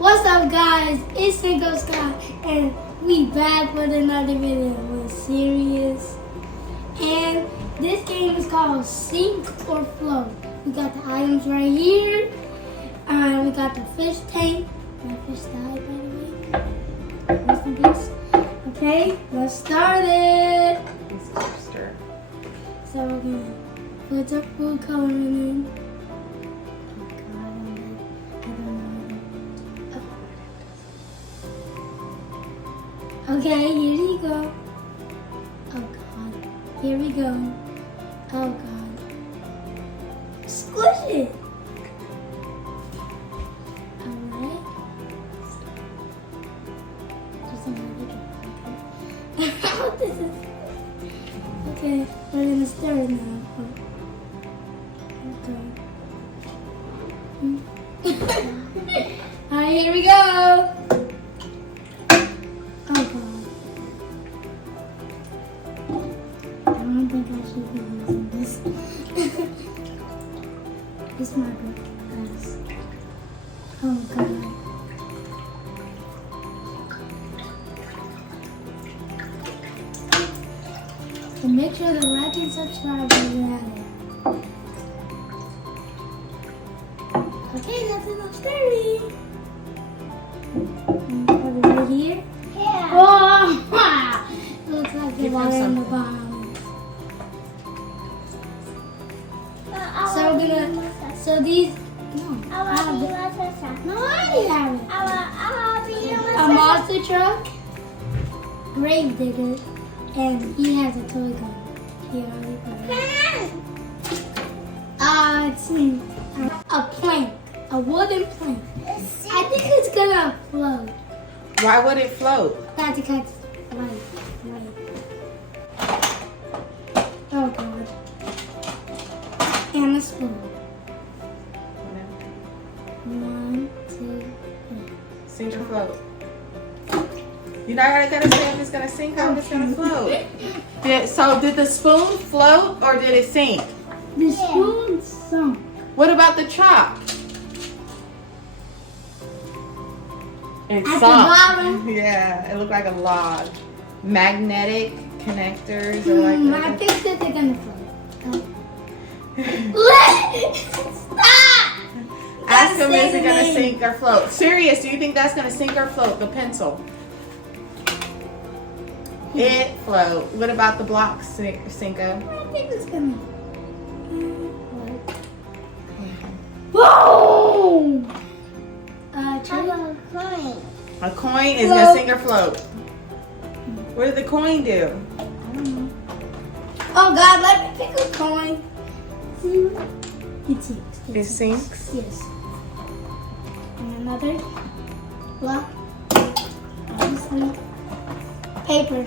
What's up, guys? It's Cinco Sky, and we back with another video. We're serious, and this game is called Sink or Float. We got the items right here. We got the fish tank. My fish died, by the way. Rest in peace. Okay, let's start it. So we're gonna put the food coloring in. Okay, here you go. Oh God, here we go. Oh God, squish it. All right. Just another drop. This is okay. We're gonna stir it now. Okay. All right, here we go. Oh God. I don't think I should be using this. This might be nice. Oh God. And make sure to like and subscribe while you're at it. Okay, that's enough stirring. Put it right here. Yeah. Oh, it looks like the water in the bottom. So we're gonna. So these. No. No, I already have it. A monster truck, grave digger, and he has a toy gun. Here, I'll put it. It's a plank, a wooden plank. I think it's gonna float. Why would it float? That's because right. Oh God. And a spoon. 1, 2, 3. Sink or float? You're not gonna say if it's gonna sink or if it's gonna float. So did the spoon float or did it sink? The spoon sunk. What about the chalk? It At sunk. the bottom? Yeah, it looked like a log. Magnetic connectors or like I that. think that they're gonna float. Stop! Ask him, is it gonna sink or float? Serious, do you think that's gonna sink or float, the pencil? It float. What about the blocks, Cinco? I think it's gonna. Boom! A coin. A coin is gonna sink or float. What did the coin do? I don't know. Oh God, let me pick a coin. See? It sinks. It sinks? Yes. And another block. Obviously. Paper.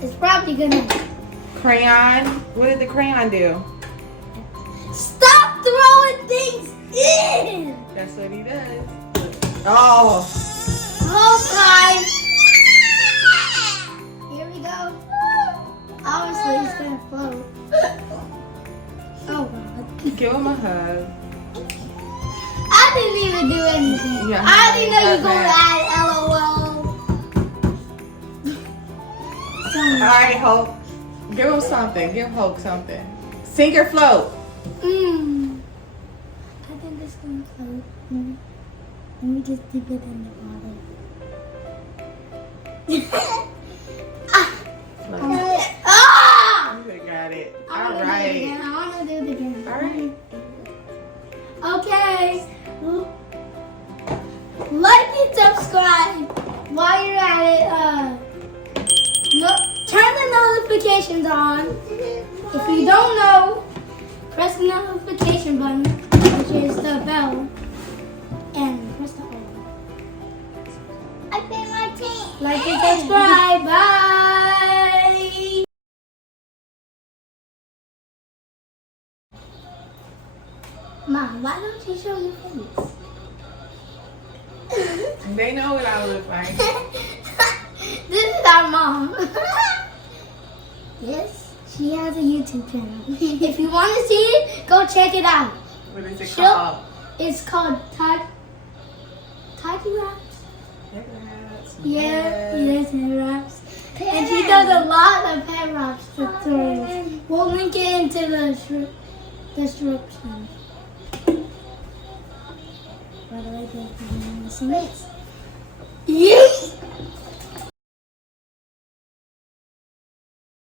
It's probably gonna. Crayon. What did the crayon do? Stop throwing things in! That's what he does. Oh. Whole time. Here we go. Obviously, it's gonna float. Oh God. Give him a hug. I didn't even do anything. Yeah, I didn't know you were going to add LOL. Alright, Hulk. Give him something. Give Hulk something. Sink or float? I think it's going to float. Let me just dip it in the water. Ah! You got it. I want to do it again. Alright. Okay. Like and subscribe while you're at it. Turn the notifications on. If you don't know, press the notification button, which is the bell, and press the all. I pay my team. Like and subscribe. Bye. Mom, why don't you show your face? They know what I look like. This is our mom. Yes, she has a YouTube channel. If you want to see it, go check it out. What is it called? It's called hockey wraps. Regular hats. Yeah, yes, head wraps. And she does a lot of head wraps tutorials. We'll link it into the description. By the way, do you want to sing it? Yes!